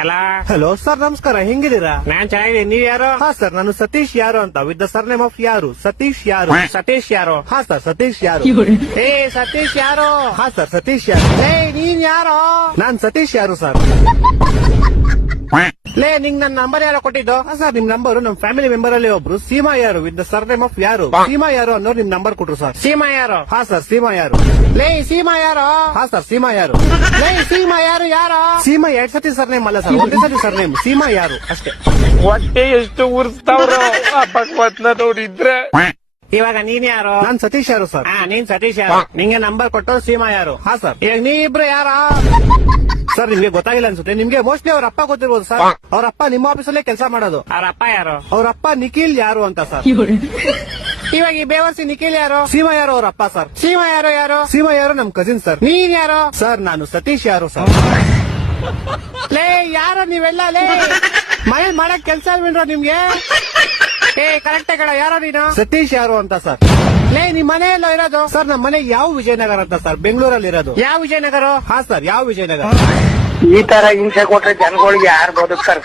Hello hello sir, ನಮಸ್ಕಾರ. ಹೆಂಗಿದ್ದೀರಾ? ನಾನ್ ಚೆನ್ನಾಗಿದ್ದೀನಿ. ನೀವ್ ಯಾರು? ಹಾ ಸರ್, ನಾನು ಸತೀಶ್ ಯಾರು ಅಂತ, ವಿತ್ ದ ಸರ್ನೇಮ್ ಆಫ್ ಯಾರು. ಸತೀಶ್ ಯಾರು. ಸತೀಶ್ ಯಾರು? ಹಾ ಸರ್, ಸತೀಶ್ ಯಾರು. ಏ ಸತೀಶ್ ಯಾರು? ಹಾ ಸರ್, ಸತೀಶ್ ಯಾರು. ಏ ನೀನ್ ಯಾರು? ನಾನ್ ಸತೀಶ್ ಯಾರು ಸರ್. ಲೇ ನಿಂಗ್ ನನ್ ನಂಬರ್ ಯಾರೋ ಕೊಟ್ಟಿದ್ದು? ಹಾ ಸರ್, ನಿಮ್ ನಂಬರ್ ನಮ್ ಫ್ಯಾಮಿಲಿ ಮೆಂಬರ್ ಅಲ್ಲಿ ಒಬ್ರು ಸೀಮಾ ಯಾರು ವಿತ್ ದ ಸರ್ನೇಮ್ ಆಫ್ ಯಾರು. ಸೀಮಾ ಯಾರು ಅನ್ನೋರು ನಿಮ್ ನಂಬರ್ ಕೊಟ್ರು ಸರ್. ಸೀಮಾ ಯಾರು? ಹಾ ಸರ್, ಸೀಮಾ ಯಾರು. ಲೇ ಸೀಮಾ ಯಾರು? ಹಾ ಸರ್, ಸೀಮಾ ಯಾರು. ಲೇ ಸೀಮಾ ಯಾರು? ಯಾರು? ಸೀಮಾ 2 ಸತಿ ಸರ್ನೇಮ್ ಅಲ್ಲ ಸರ್, ಒಂದೇ ಸತಿ ಸರ್ನೇಮ್. ಸೀಮಾ ಯಾರು ಅಷ್ಟೇ. ಹೊಟ್ಟೆ ಎಷ್ಟು ಉರ್ಸ್ತಾವ್ರ ಆ ಭಗವತ್ನ ನೋಡಿದ್ರೆ. ಇವಾಗ ನೀನ್ ಯಾರು? ನಾನ್ ಸತೀಶ್ ಯಾರು ಸರ್. ನೀನ್ ಸತೀಶ್ ಯಾರು? ನಿಂಗೆ ನಂಬರ್ ಕೊಟ್ಟು ಸೀಮಾ ಯಾರು? ಹಾ ಸರ್. ಈಗ ನೀ ಇಬ್ರು ಯಾರ? ಸರ್, ನಿಮ್ಗೆ ಗೊತ್ತಾಗಿಲ್ಲ ಅನ್ಸುತ್ತೆ. ನಿಮ್ಗೆ ಮೋಸ್ಟ್ಲಿ ಅವ್ರ ಅಪ್ಪ ಗೊತ್ತಿರ್ಬೋದು ಸರ್. ಅವ್ರ ಅಪ್ಪ ನಿಮ್ಮ ಆಫೀಸಲ್ಲೇ ಕೆಲಸ ಮಾಡೋದು. ಅವ್ರ ಅಪ್ಪ ಯಾರು? ಅವ್ರ ಅಪ್ಪ ನಿಖಿಲ್ ಯಾರು ಅಂತ ಸರ್. ಇವಾಗ ಈ ಬೇವರ್ಸಿ ನಿಖಿಲ್ ಯಾರು? ಸೀಮಾ ಯಾರು ಅವ್ರ ಅಪ್ಪ ಸರ್. ಸೀಮಾ ಯಾರು? ಯಾರು? ಸೀಮಾ ಯಾರು ನಮ್ ಕಸಿನ್ ಸರ್. ನೀನ್ ಯಾರು? ಸರ್, ನಾನು ಸತೀಶ್ ಯಾರು ಸರ್. ಲೇ ಯಾರು ನೀವೆಲ್ಲ? ಲೇ ಮನೇಲಿ ಮಾಡಕ್ ಕೆಲ್ಸ ಇಲ್ವೇನ್ರೋ ನಿಮ್ಗೆ? ಏ ಕರೆಕ್ಟ್ ಕಡ, ಯಾರೋ ನೀನು? ಸತೀಶ್ ಯಾರು ಅಂತ ಸರ್. ಲೇ ನಿಮ್ ಮನೆ ಎಲ್ಲ ಇರೋದು? ಸರ್, ನಮ್ಮ ಮನೆ ಯಾವ ವಿಜಯನಗರ ಅಂತ ಸರ್, ಬೆಂಗಳೂರಲ್ಲಿ ಇರೋದು. ಯಾವ ವಿಜಯನಗರ? ಹಾ ಸರ್, ಯಾವ ವಿಜಯನಗರ. ಈ ತರ ಹಿಂಸೆ ಕೊಟ್ರೆ ಜನಗಳಿಗೆ ಯಾರು ಬದುಕ್ತಾರ?